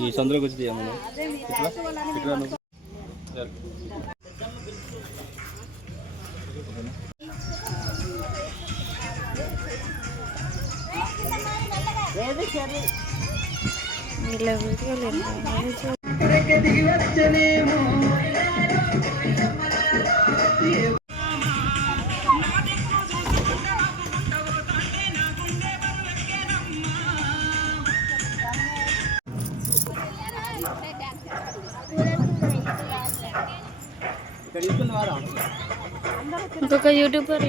ఈ సందులోకి వచ్చి తీయమను ఇట్లా వీళ్ళ వీడియోలు ఇంకొక యూట్యూబర్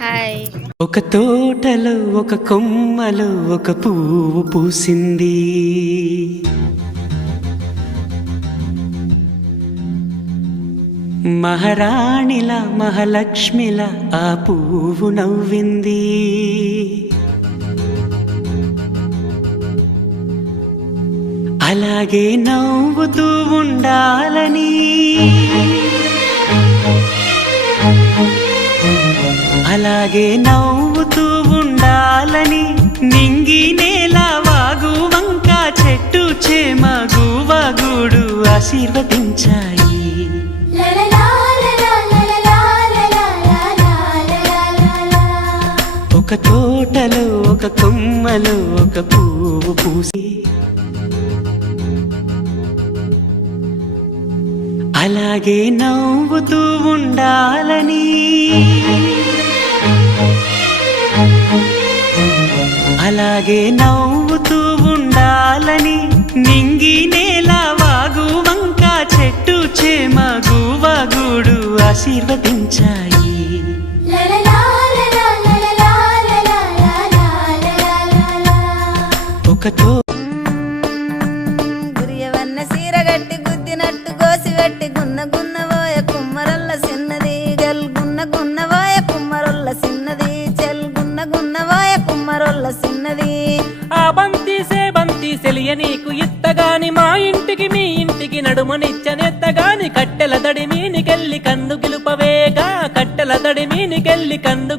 హాయ్. ఒక తోటలో ఒక కొమ్మలో ఒక పువ్వు పూసింది, మహారాణిల మహాలక్ష్మిల ఆ పువ్వు నవ్వింది. అలాగే నవ్వుతూ ఉండాలని, అలాగే నవ్వుతూ ఉండాలని నింగి నేల వాగు వంక చెట్టు చేమ గువగూడు ఆశీర్వదించాయి. ఒక తోటలో ఒక కొమ్మలో ఒక పువ్వు పూసి, అలాగే నవ్వుతూ ఉండాలని, అలాగే నవ్వుతూ ఉండాలని నింగి నేల వాగు వంక చెట్టు చేమ గువగూడు ఆశీర్వదించాయి. గురియవన్న సీరగట్టి గుద్దినట్టు గోసిపెట్టి గున్న గున్నవోయ కుమ్మరొల్ల సిన్నది గల్ గున్న గున్నవోయ కుమ్మరొల్ల సిన్నది చెల్ గున్న గున్నవోయ కుమ్మరొల్ల సిన్నది. ఆ బంతి సెలియ నీకు ఇత్తగాని మా ఇంటికి మీ ఇంటికి నడుమనిచ్చనెత్తగాని కట్టెల దడి మీనికెళ్ళి కన్ను గిలుపవేగా, కట్టెల దడి మీనికెళ్ళి కన్ను